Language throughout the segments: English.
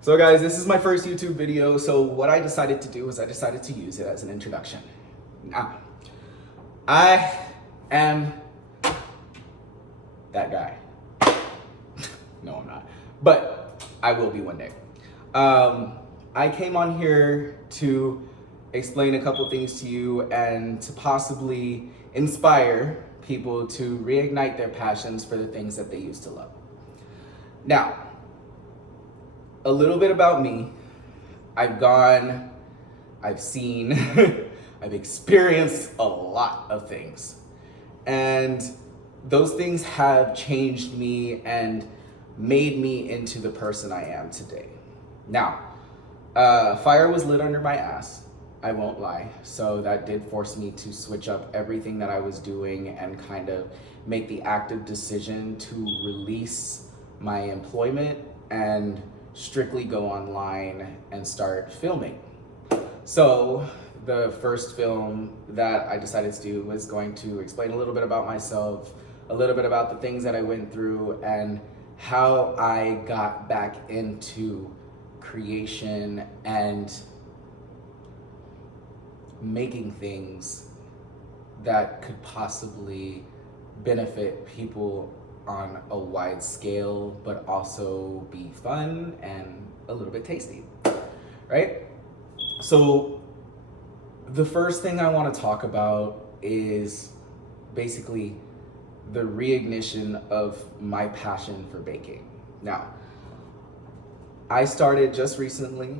So guys, this is my first YouTube video, so what I decided to do is I decided to use it as an introduction. Now, I am that guy. No, I'm not, but I will be one day. I came on here to explain a couple things to you and to possibly inspire people to reignite their passions for the things that they used to love. Now, a little bit about me. I've seen, I've experienced a lot of things. And those things have changed me and made me into the person I am today. Now, fire was lit under my ass, I won't lie. So that did force me to switch up everything that I was doing and kind of make the active decision to release my employment and strictly go online and start filming. So the first film that I decided to do was going to explain a little bit about myself, a little bit about the things that I went through, and how I got back into creation and making things that could possibly benefit people on a wide scale, but also be fun and a little bit tasty, right? So the first thing I want to talk about is basically the reignition of my passion for baking. Now, I started just recently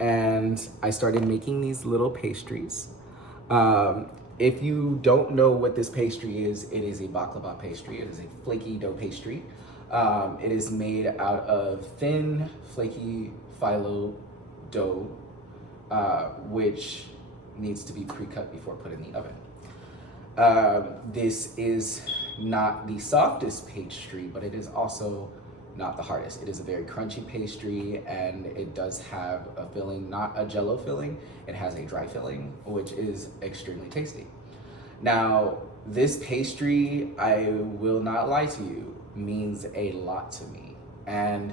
and I started making these little pastries. If you don't know what this pastry is, it is a baklava pastry. It is a flaky dough pastry. It is made out of thin, flaky phyllo dough, which needs to be pre-cut before put in the oven. This is not the softest pastry, but it is also not the hardest. It is a very crunchy pastry, and it does have a filling, not a jello filling. It has a dry filling, which is extremely tasty. Now, this pastry, I will not lie to you, means a lot to me. And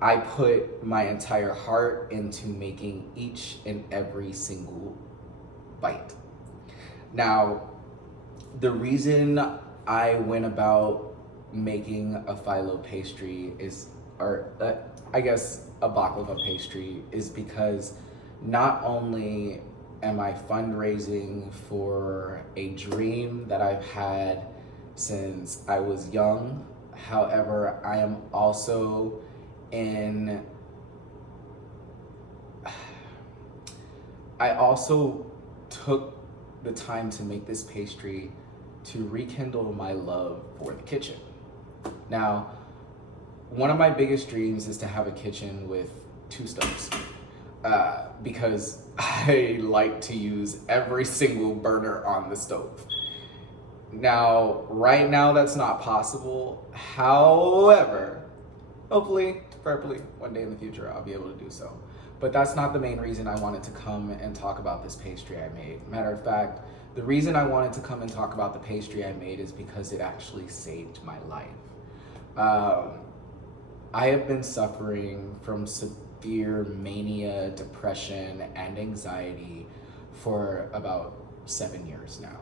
I put my entire heart into making each and every single bite. Now, the reason I went about making a phyllo pastry is, I guess a baklava pastry, is because not only am I fundraising for a dream that I've had since I was young, however, I am also I also took the time to make this pastry to rekindle my love for the kitchen. Now, one of my biggest dreams is to have a kitchen with 2 stoves, because I like to use every single burner on the stove. Now, right now that's not possible. However, hopefully, preferably, one day in the future I'll be able to do so. But that's not the main reason I wanted to come and talk about this pastry I made. Matter of fact, the reason I wanted to come and talk about the pastry I made is because it actually saved my life. I have been suffering from severe mania, depression, and anxiety for about 7 years now.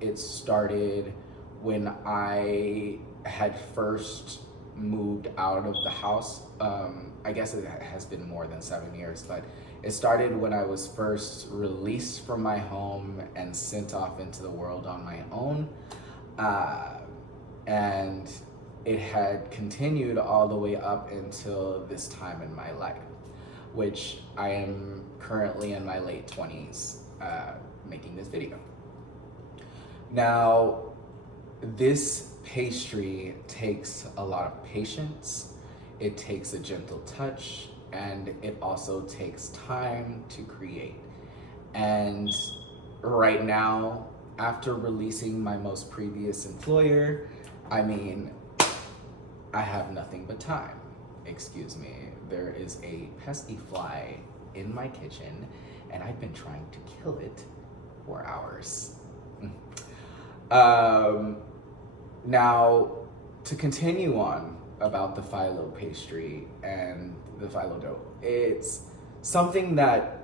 It started when I had first moved out of the house. I guess it has been more than 7 years, but it started when I was first released from my home and sent off into the world on my own. And it had continued all the way up until this time in my life, which I am currently in my late 20s, making this video. Now, this pastry takes a lot of patience, it takes a gentle touch, and it also takes time to create. And right now, after releasing my most previous employer, I have nothing but time. Excuse me, there is a pesky fly in my kitchen, and I've been trying to kill it for hours. Now, to continue on, about the phyllo pastry and the phyllo dough. It's something that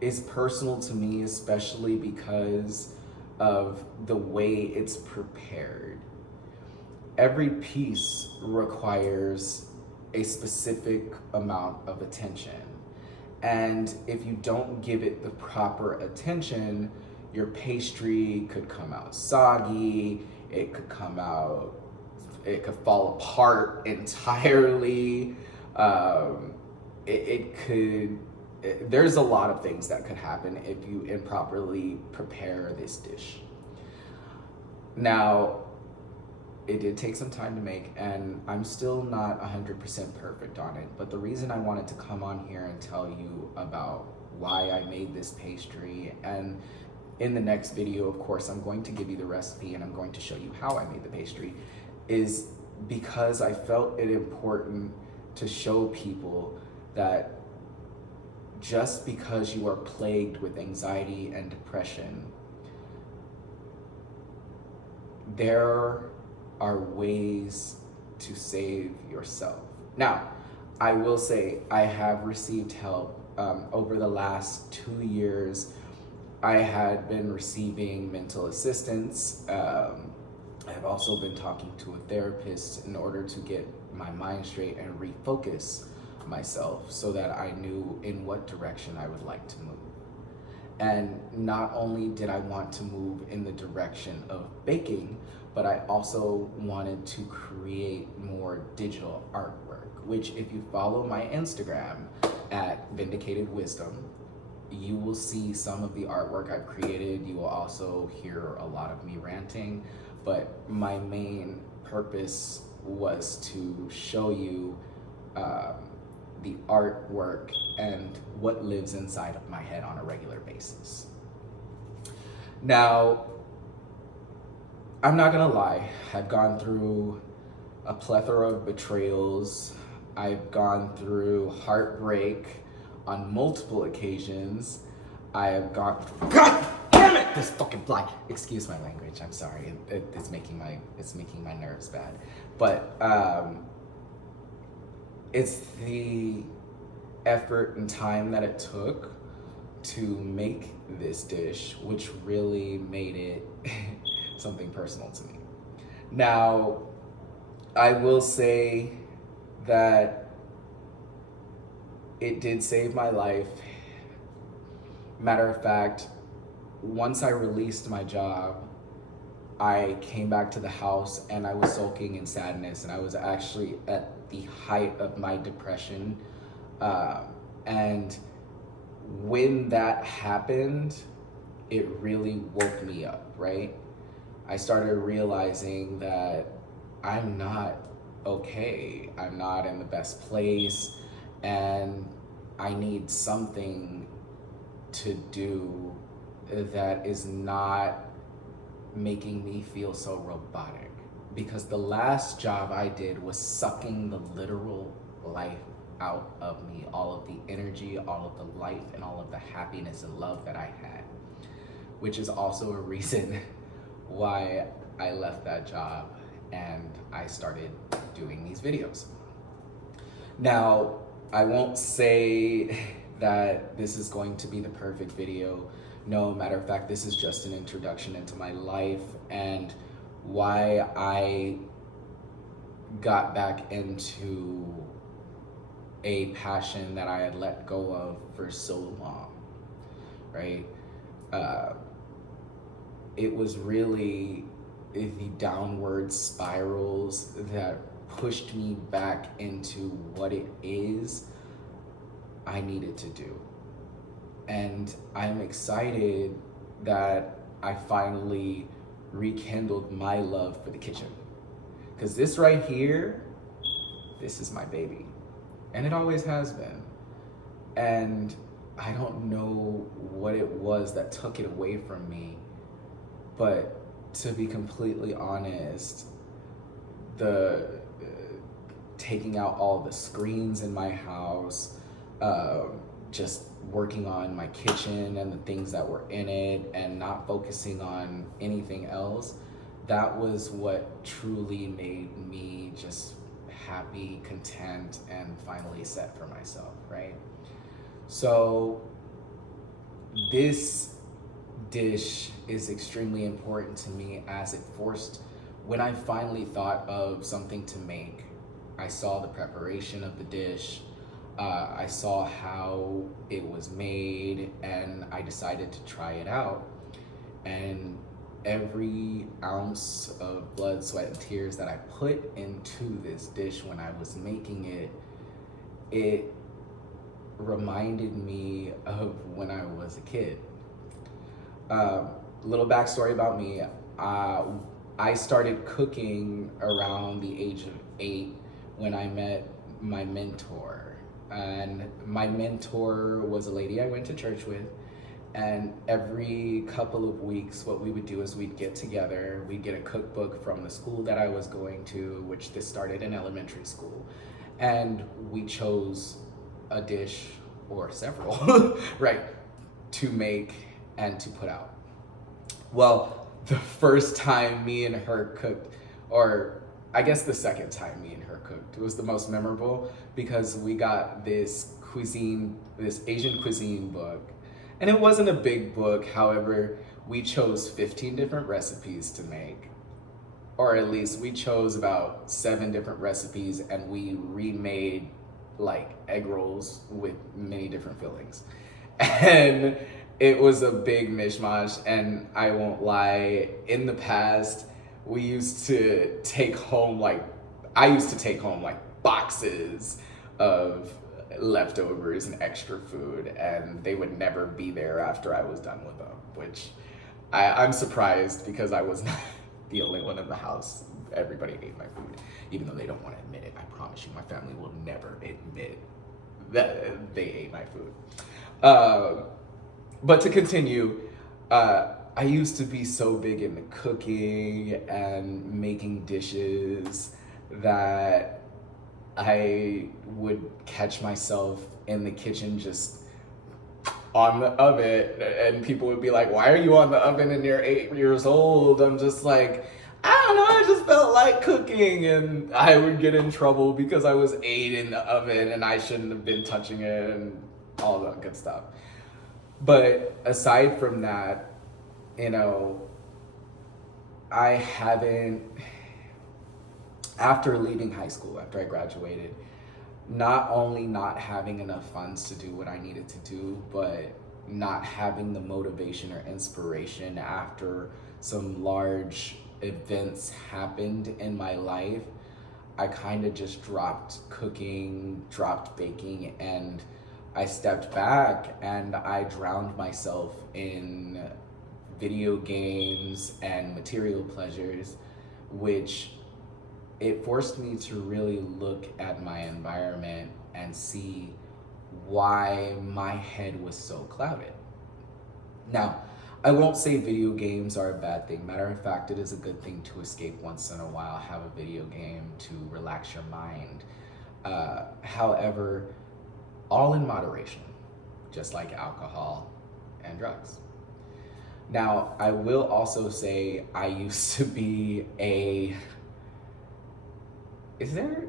is personal to me, especially because of the way it's prepared. Every piece requires a specific amount of attention. And if you don't give it the proper attention, your pastry could come out soggy, it could fall apart entirely. There's a lot of things that could happen if you improperly prepare this dish. Now, it did take some time to make, and I'm still not 100% perfect on it, but the reason I wanted to come on here and tell you about why I made this pastry, and in the next video, of course, I'm going to give you the recipe and I'm going to show you how I made the pastry, is because I felt it important to show people that just because you are plagued with anxiety and depression, there are ways to save yourself. Now, I will say I have received help. Over the last 2 years, I had been receiving mental assistance. I have also been talking to a therapist in order to get my mind straight and refocus myself so that I knew in what direction I would like to move. And not only did I want to move in the direction of baking, but I also wanted to create more digital artwork, which if you follow my Instagram at Vindicated Wisdom, you will see some of the artwork I've created. You will also hear a lot of me ranting, but my main purpose was to show you the artwork and what lives inside of my head on a regular basis. Now, I'm not gonna lie, I've gone through a plethora of betrayals. I've gone through heartbreak on multiple occasions. I have gone, God damn it, this fucking fly. Excuse my language, I'm sorry. It's making my nerves bad. But it's the effort and time that it took to make this dish, which really made it something personal to me. Now, I will say that it did save my life. Matter of fact, once I released my job, I came back to the house and I was sulking in sadness, and I was actually at the height of my depression. And when that happened, it really woke me up, right? I started realizing that I'm not okay. I'm not in the best place, and I need something to do that is not making me feel so robotic. Because the last job I did was sucking the literal life out of me, all of the energy, all of the life, and all of the happiness and love that I had, which is also a reason why I left that job and I started doing these videos. Now, I won't say that this is going to be the perfect video. No, matter of fact, this is just an introduction into my life and why I got back into a passion that I had let go of for so long, right? It was really the downward spirals that pushed me back into what it is I needed to do. And I'm excited that I finally rekindled my love for the kitchen. Because this right here, this is my baby. And it always has been. And I don't know what it was that took it away from me. But to be completely honest, the taking out all the screens in my house, just working on my kitchen and the things that were in it and not focusing on anything else, that was what truly made me just happy, content, and finally set for myself, right? So this dish is extremely important to me as it forced, when I finally thought of something to make, I saw the preparation of the dish, I saw how it was made, and I decided to try it out. And every ounce of blood, sweat, and tears that I put into this dish when I was making it, it reminded me of when I was a kid. Little backstory about me. I started cooking around the age of 8 when I met my mentor. And my mentor was a lady I went to church with. And every couple of weeks, what we would do is we'd get together, we'd get a cookbook from the school that I was going to, which this started in elementary school. And we chose a dish or several, right, to make and to put out. Well, the first time me and her cooked, or I guess the second time me and her cooked, was the most memorable because we got this Asian cuisine book. And it wasn't a big book, however, we chose 15 different recipes to make. Or at least we chose about 7 different recipes and we remade like egg rolls with many different fillings. And it was a big mishmash, and I won't lie, in the past, I used to take home like boxes of leftovers and extra food, and they would never be there after I was done with them, which I'm surprised because I was not the only one in the house. Everybody ate my food, even though they don't want to admit it. I promise you, my family will never admit that they ate my food. But to continue, I used to be so big into cooking and making dishes that I would catch myself in the kitchen just on the oven, and people would be like, "Why are you on the oven and you're 8 years old?" I'm just like, I don't know, I just felt like cooking, and I would get in trouble because I was 8 in the oven and I shouldn't have been touching it and all that good stuff. But aside from that, you know, I haven't, after leaving high school, after I graduated, not only not having enough funds to do what I needed to do, but not having the motivation or inspiration after some large events happened in my life, I kind of just dropped cooking, dropped baking, and I stepped back and I drowned myself in video games and material pleasures, which it forced me to really look at my environment and see why my head was so clouded. Now, I won't say video games are a bad thing. Matter of fact, it is a good thing to escape once in a while, have a video game to relax your mind. However, all in moderation, just like alcohol and drugs. Now, I will also say I used to be is there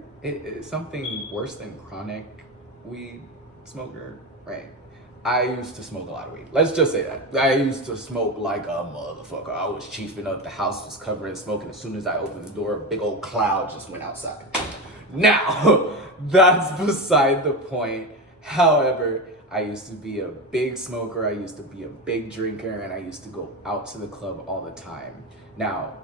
something worse than chronic weed smoker? Right. I used to smoke a lot of weed. Let's just say that. I used to smoke like a motherfucker. I was chiefing up. The house was covered in smoke, and as soon as I opened the door, a big old cloud just went outside. Now, that's beside the point. However, I used to be a big smoker, I used to be a big drinker, and I used to go out to the club all the time. Now,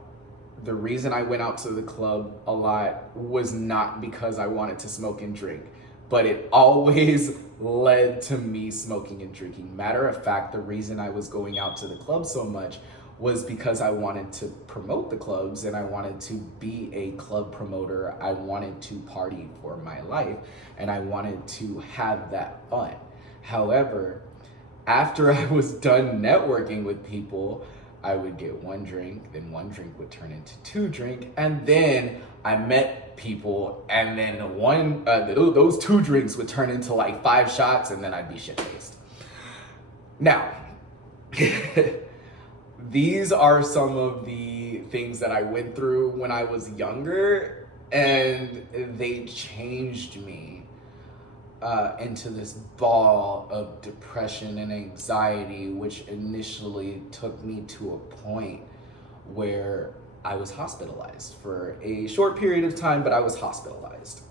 the reason I went out to the club a lot was not because I wanted to smoke and drink, but it always led to me smoking and drinking. Matter of fact, the reason I was going out to the club so much was because I wanted to promote the clubs and I wanted to be a club promoter. I wanted to party for my life and I wanted to have that fun. However, after I was done networking with people, I would get one drink, then one drink would turn into 2 drinks, and then I met people, and then those 2 drinks would turn into like 5 shots, and then I'd be shit-faced. Now, these are some of the things that I went through when I was younger, And they changed me into this ball of depression and anxiety, which initially took me to a point where I was hospitalized for a short period of time, but I was hospitalized.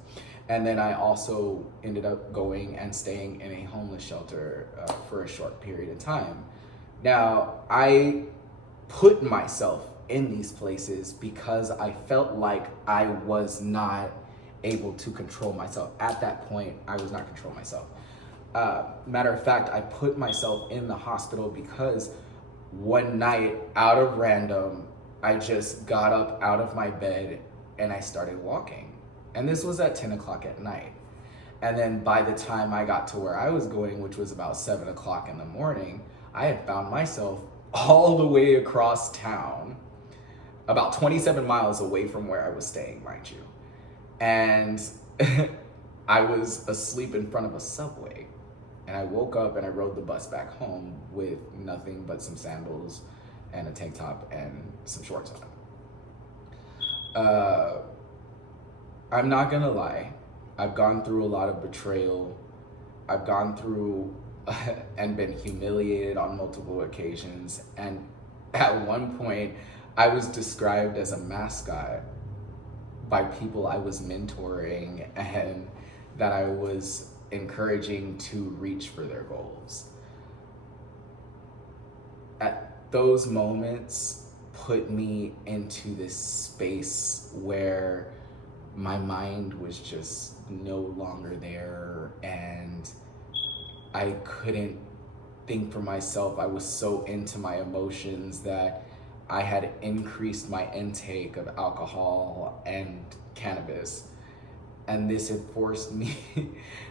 And then I also ended up going and staying in a homeless shelter for a short period of time. Now, I put myself in these places because I felt like I was not able to control myself. At that point, I was not controlling myself. Matter of fact, I put myself in the hospital because one night, out of random, I just got up out of my bed and I started walking. And this was at 10 o'clock at night. And then by the time I got to where I was going, which was about 7 o'clock in the morning, I had found myself all the way across town, about 27 miles away from where I was staying, mind you. And I was asleep in front of a subway. And I woke up and I rode the bus back home with nothing but some sandals and a tank top and some shorts on. I'm not gonna lie, I've gone through a lot of betrayal. I've gone through and been humiliated on multiple occasions. And at one point, I was described as a mascot by people I was mentoring and that I was encouraging to reach for their goals. At those moments put me into this space where my mind was just no longer there and I couldn't think for myself. I was so into my emotions that I had increased my intake of alcohol and cannabis. And this had forced me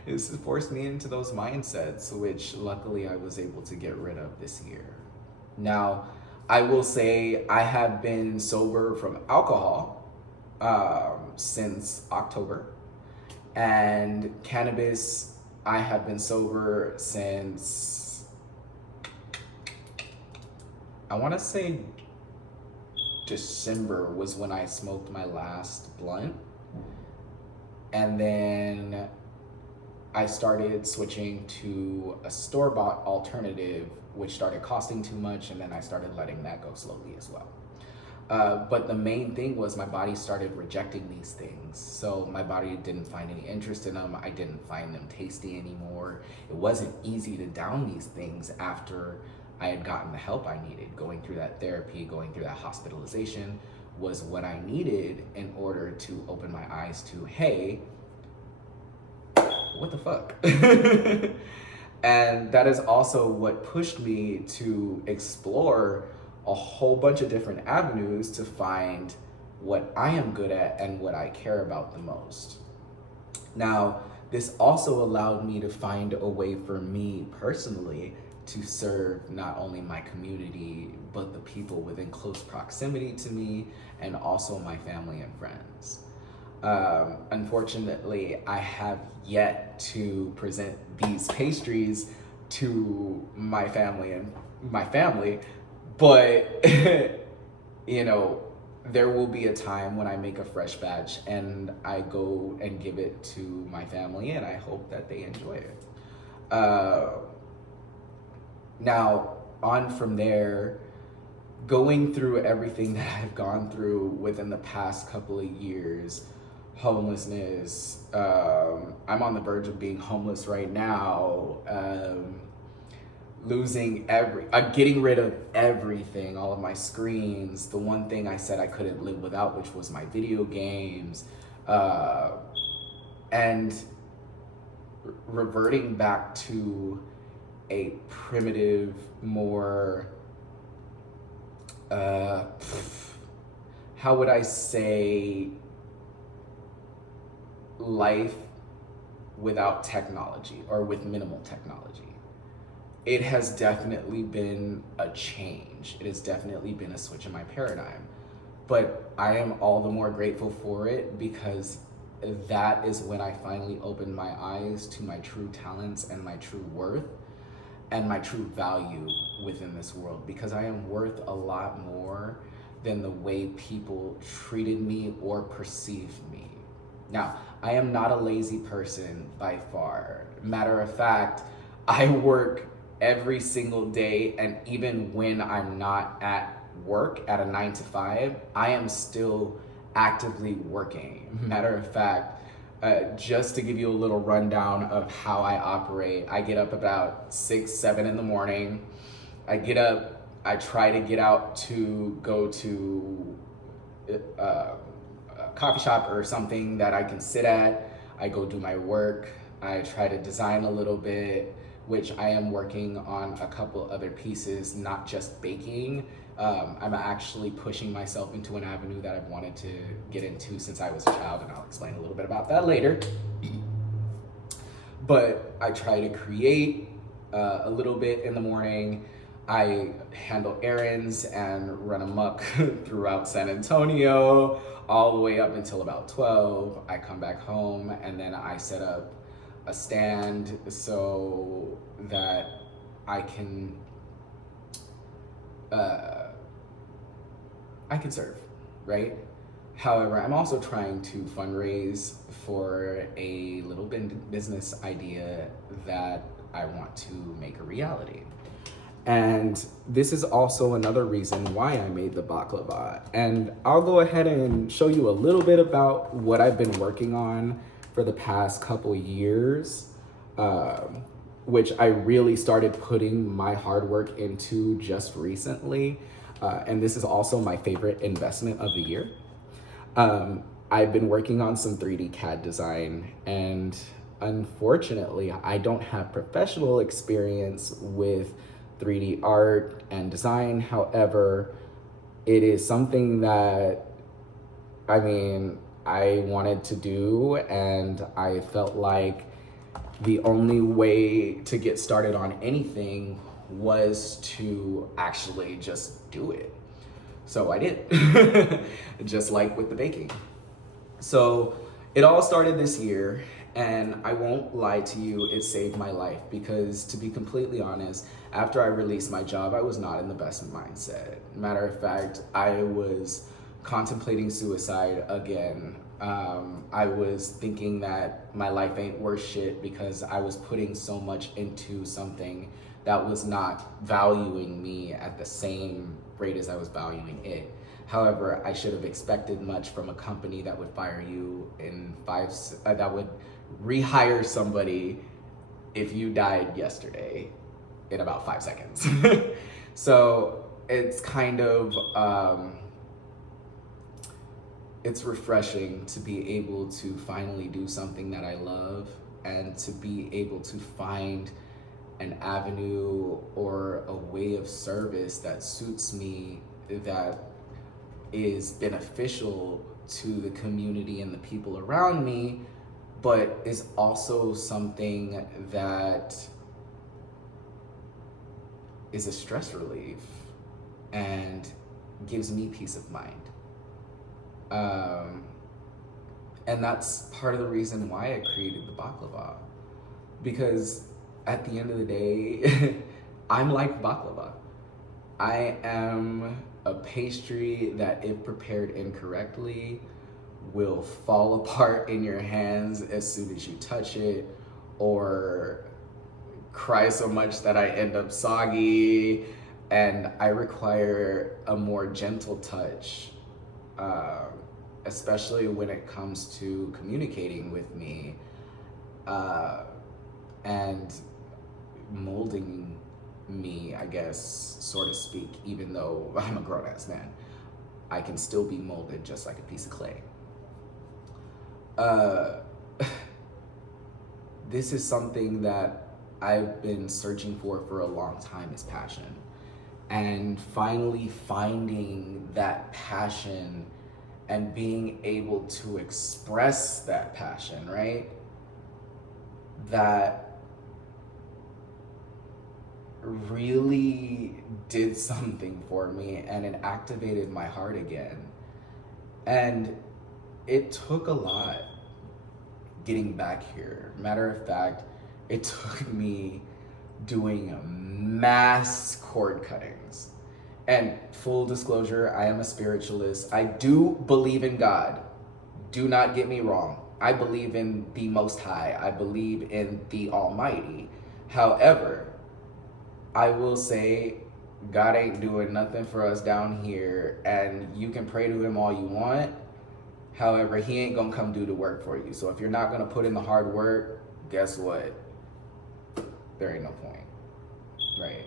into those mindsets, which luckily I was able to get rid of this year. Now, I will say I have been sober from alcohol since October, and cannabis, I have been sober since, I want to say December was when I smoked my last blunt. And then I started switching to a store-bought alternative, which started costing too much, and then I started letting that go slowly as well. But the main thing was my body started rejecting these things. So my body didn't find any interest in them. I didn't find them tasty anymore. It wasn't easy to down these things after I had gotten the help I needed. Going through that therapy, going through that hospitalization was what I needed in order to open my eyes to, hey, what the fuck? And that is also what pushed me to explore a whole bunch of different avenues to find what I am good at and what I care about the most. Now, this also allowed me to find a way for me personally to serve not only my community, but the people within close proximity to me and also my family and friends. Unfortunately, I have yet to present these pastries to my family, but you know, there will be a time when I make a fresh batch and I go and give it to my family, and I hope that they enjoy it. Now, on from there, going through everything that I've gone through within the past couple of years, homelessness, I'm on the verge of being homeless right now, getting rid of everything, all of my screens, the one thing I said I couldn't live without, which was my video games, and reverting back to a primitive, more, how would I say, life without technology or with minimal technology. It has definitely been a change. It has definitely been a switch in my paradigm. But I am all the more grateful for it because that is when I finally opened my eyes to my true talents and my true worth and my true value within this world, because I am worth a lot more than the way people treated me or perceived me. Now, I am not a lazy person by far. Matter of fact, I work every single day, and even when I'm not at work at a 9 to 5, I am still actively working. Matter of fact, just to give you a little rundown of how I operate, I get up about 6, 7 in the morning. I get up, I try to get out to go to a coffee shop or something that I can sit at. I go do my work. I try to design a little bit, which I am working on a couple other pieces, not just baking. I'm actually pushing myself into an avenue that I've wanted to get into since I was a child, and I'll explain a little bit about that later. But I try to create a little bit in the morning. I handle errands and run amok throughout San Antonio all the way up until about 12. I come back home and then I set up a stand so that I can uh, I can serve, right? However, I'm also trying to fundraise for a little business idea that I want to make a reality. And this is also another reason why I made the baklava. And I'll go ahead and show you a little bit about what I've been working on for the past couple years, which I really started putting my hard work into just recently. And this is also my favorite investment of the year. I've been working on some 3D CAD design, and unfortunately, I don't have professional experience with 3D art and design. However, it is something that, I mean, I wanted to do, and I felt like the only way to get started on anything was to actually just do it. So I did, just like with the baking. So it all started this year, and I won't lie to you, it saved my life because, to be completely honest, after I released my job, I was not in the best mindset. Matter of fact, I was contemplating suicide again. I was thinking that my life ain't worth shit because I was putting so much into something that was not valuing me at the same rate as I was valuing it. However, I should have expected much from a company that would fire you in that would rehire somebody if you died yesterday in about 5 seconds. So it's kind of, it's refreshing to be able to finally do something that I love and to be able to find an avenue or a way of service that suits me, that is beneficial to the community and the people around me, but is also something that is a stress relief and gives me peace of mind. And that's part of the reason why I created the baklava, because at the end of the day, I'm like baklava. I am a pastry that, if prepared incorrectly, will fall apart in your hands as soon as you touch it, or cry so much that I end up soggy, and I require a more gentle touch, especially when it comes to communicating with me and molding me, I guess, so to speak. Even though I'm a grown-ass man, I can still be molded just like a piece of clay. This is something that I've been searching for a long time, is passion. And finally finding that passion and being able to express that passion, right? That really did something for me, and it activated my heart again. And it took a lot getting back here. Matter of fact, it took me doing mass cord cuttings. And full disclosure, I am a spiritualist. I do believe in God. Do not get me wrong. I believe in the Most High. I believe in the Almighty. However, I will say God ain't doing nothing for us down here, and you can pray to him all you want. However, he ain't gonna come do the work for you. So if you're not gonna put in the hard work, guess what? There ain't no point, right?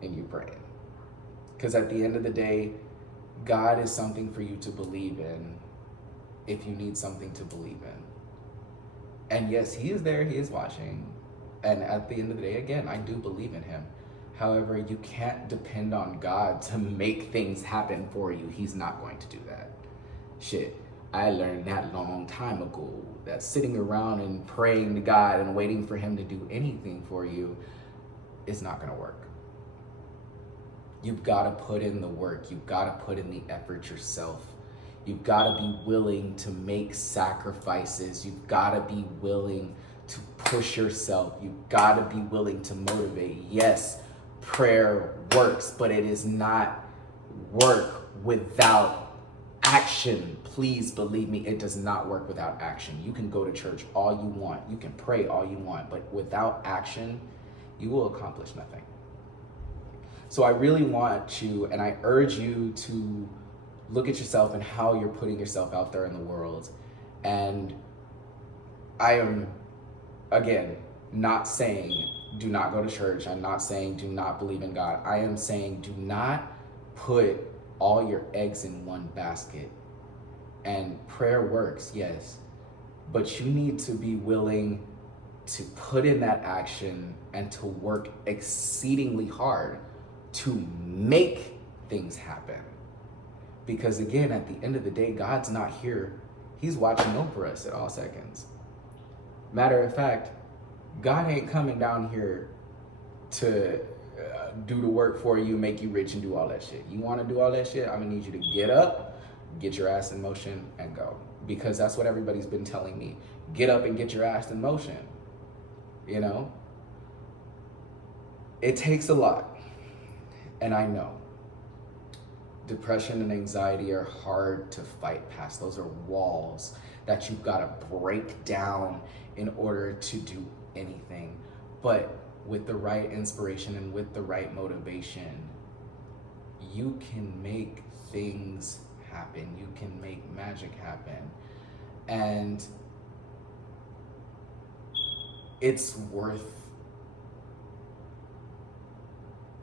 In you praying. Because at the end of the day, God is something for you to believe in if you need something to believe in. And yes, he is there, he is watching. And at the end of the day, again, I do believe in him. However, you can't depend on God to make things happen for you. He's not going to do that. Shit, I learned that long time ago, that sitting around and praying to God and waiting for him to do anything for you is not gonna work. You've gotta put in the work. You've gotta put in the effort yourself. You've gotta be willing to make sacrifices. You've gotta be willing to push yourself. You've gotta be willing to motivate. Yes, prayer works, but it is not work without action. Please believe me, it does not work without action. You can go to church all you want. You can pray all you want, but without action, you will accomplish nothing. So I really want you, and I urge you to look at yourself and how you're putting yourself out there in the world. And I am, again, not saying do not go to church. I'm not saying do not believe in God. I am saying do not put all your eggs in one basket. And prayer works, yes, but you need to be willing to put in that action and to work exceedingly hard to make things happen. Because again, at the end of the day, God's not here. He's watching over us at all seconds. Matter of fact, God ain't coming down here to do the work for you, make you rich, and do all that shit. You want to do all that shit? I'm gonna need you to get up, get your ass in motion, and go. Because that's what everybody's been telling me. Get up and get your ass in motion. You know? It takes a lot. And I know depression and anxiety are hard to fight past. Those are walls that you've got to break down in order to do anything. But with the right inspiration and with the right motivation, you can make things happen. You can make magic happen. And it's worth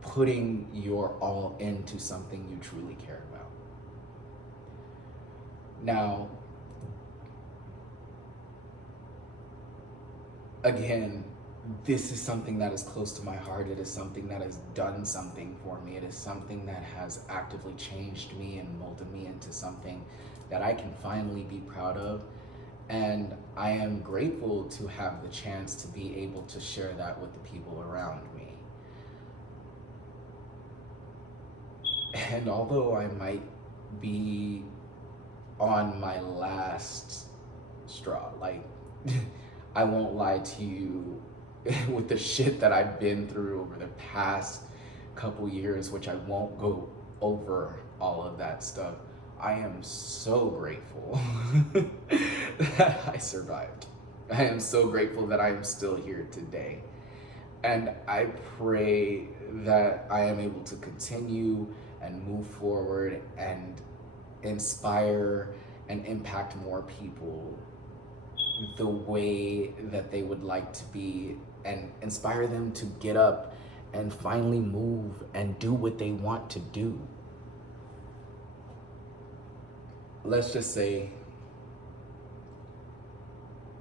putting your all into something you truly care about. Now, again, this is something that is close to my heart. It is something that has done something for me. It is something that has actively changed me and molded me into something that I can finally be proud of. And I am grateful to have the chance to be able to share that with the people around me. And although I might be on my last straw, like, I won't lie to you, with the shit that I've been through over the past couple years, which I won't go over all of that stuff, I am so grateful that I survived. I am so grateful that I am still here today. And I pray that I am able to continue and move forward and inspire and impact more people the way that they would like to be, and inspire them to get up and finally move and do what they want to do. Let's just say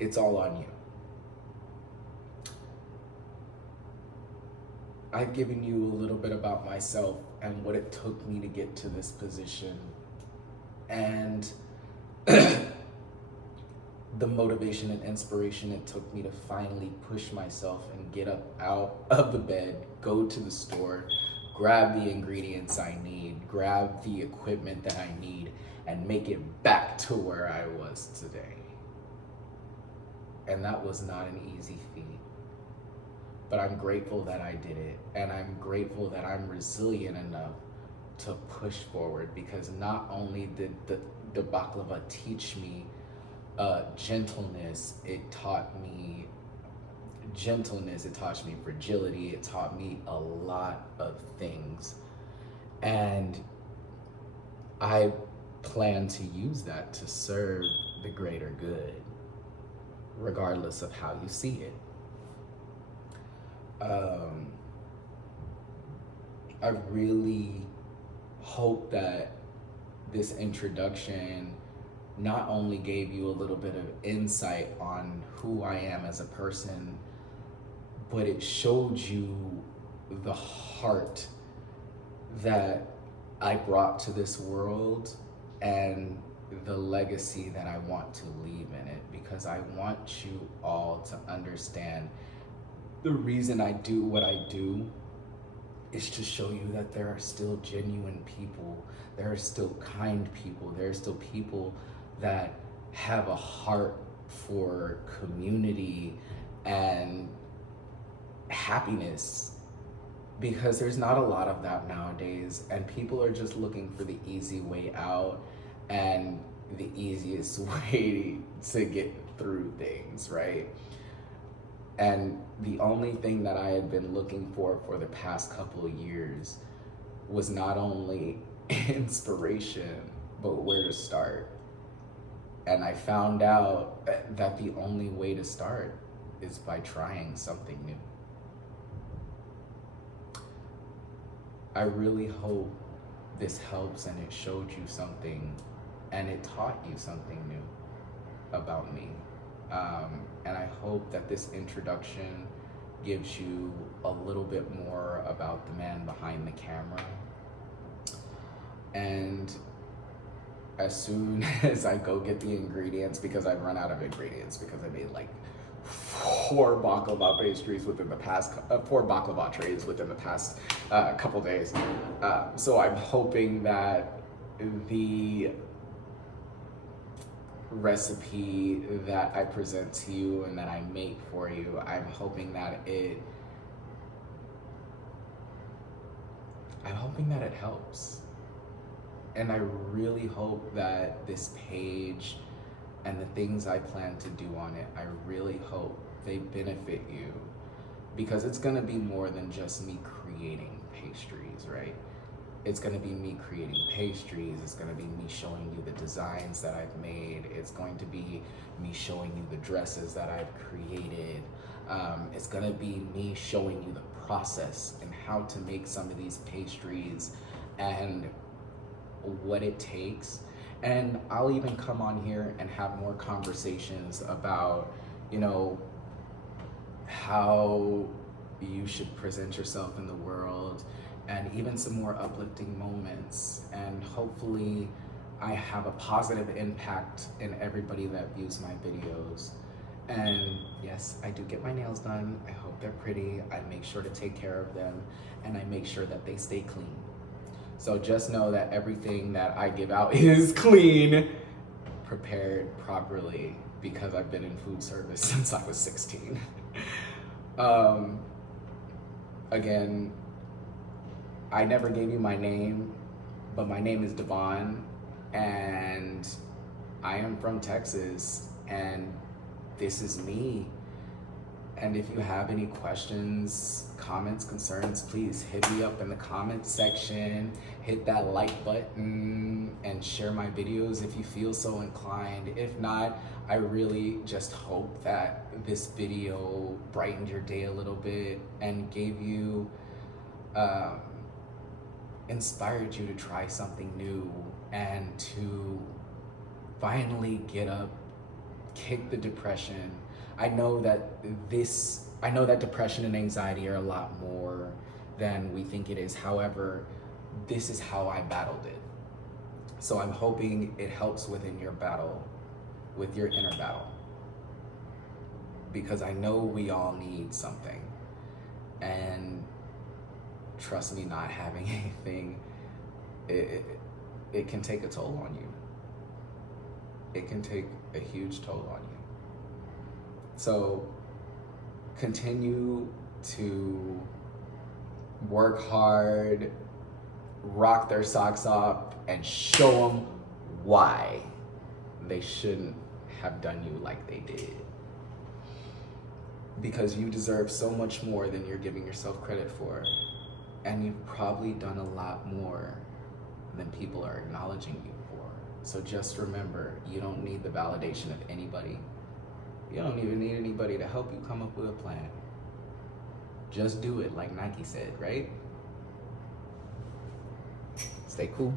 it's all on you. I've given you a little bit about myself and what it took me to get to this position, and the motivation and inspiration it took me to finally push myself and get up out of the bed, go to the store, grab the ingredients I need, grab the equipment that I need, and make it back to where I was today. And that was not an easy feat. But I'm grateful that I did it, and I'm grateful that I'm resilient enough to push forward, because not only did the baklava teach me Gentleness, it taught me fragility, it taught me a lot of things. And I plan to use that to serve the greater good, regardless of how you see it. I really hope that this introduction not only gave you a little bit of insight on who I am as a person, but it showed you the heart that I brought to this world and the legacy that I want to leave in it, because I want you all to understand the reason I do what I do is to show you that there are still genuine people, there are still kind people, there are still people that have a heart for community and happiness, because there's not a lot of that nowadays, and people are just looking for the easy way out and the easiest way to get through things, right? And the only thing that I had been looking for the past couple of years was not only inspiration, but where to start. And I found out that the only way to start is by trying something new. I really hope this helps and it showed you something and it taught you something new about me. And I hope that this introduction gives you a little bit more about the man behind the camera. And as soon as I go get the ingredients, because I've run out of ingredients, because I made like 4 baklava pastries within the past, 4 baklava trays within the past couple days. So I'm hoping that the recipe that I present to you and that I make for you, I'm hoping that it helps. And I really hope that this page and the things I plan to do on it, I really hope they benefit you, because it's gonna be more than just me creating pastries, right? It's gonna be me creating pastries, it's gonna be me showing you the designs that I've made, it's going to be me showing you the dresses that I've created, it's gonna be me showing you the process and how to make some of these pastries and what it takes. And I'll even come on here and have more conversations about, you know, how you should present yourself in the world, and even some more uplifting moments. And hopefully I have a positive impact in everybody that views my videos. And yes, I do get my nails done. I hope they're pretty. I make sure to take care of them, and I make sure that they stay clean. So just know that everything that I give out is clean, prepared properly, because I've been in food service since I was 16. Again, I never gave you my name, but my name is Devon, and I am from Texas, and this is me. And if you have any questions, comments, concerns, please hit me up in the comments section, hit that like button, and share my videos if you feel so inclined. If not, I really just hope that this video brightened your day a little bit and gave you, inspired you to try something new and to finally get up, kick the depression. I know that depression and anxiety are a lot more than we think it is. However, this is how I battled it. So I'm hoping it helps within your battle, with your inner battle. Because I know we all need something. And trust me, not having anything, it can take a toll on you. It can take a huge toll on you. So continue to work hard, rock their socks up, and show them why they shouldn't have done you like they did. Because you deserve so much more than you're giving yourself credit for. And you've probably done a lot more than people are acknowledging you for. So just remember, you don't need the validation of anybody. You don't even need anybody to help you come up with a plan. Just do it, like Nike said, right? Stay cool.